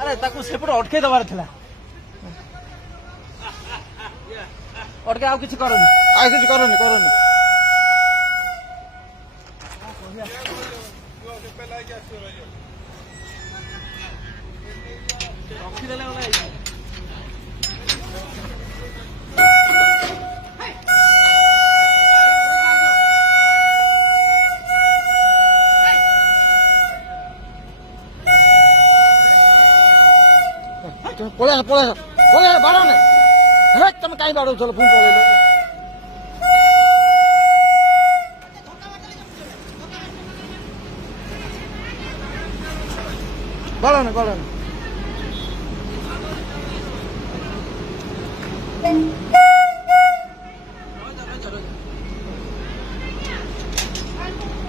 ଆରେ ତାକୁ ସେପଟେ ଅଟକେଇ ଦେବାର ଥିଲା। ଅଟକେ ଆଉ କିଛି କରନି, ଆଉ କିଛି କରନି କରନି। ରଖିଦେଲେ ପଳେଇ ବାଡ଼ ନେ। ତମେ କାହିଁ ବାଡ଼ଉଥିଲ ପୁଣି ପଳେଇଲ। ବାଡ଼ନି।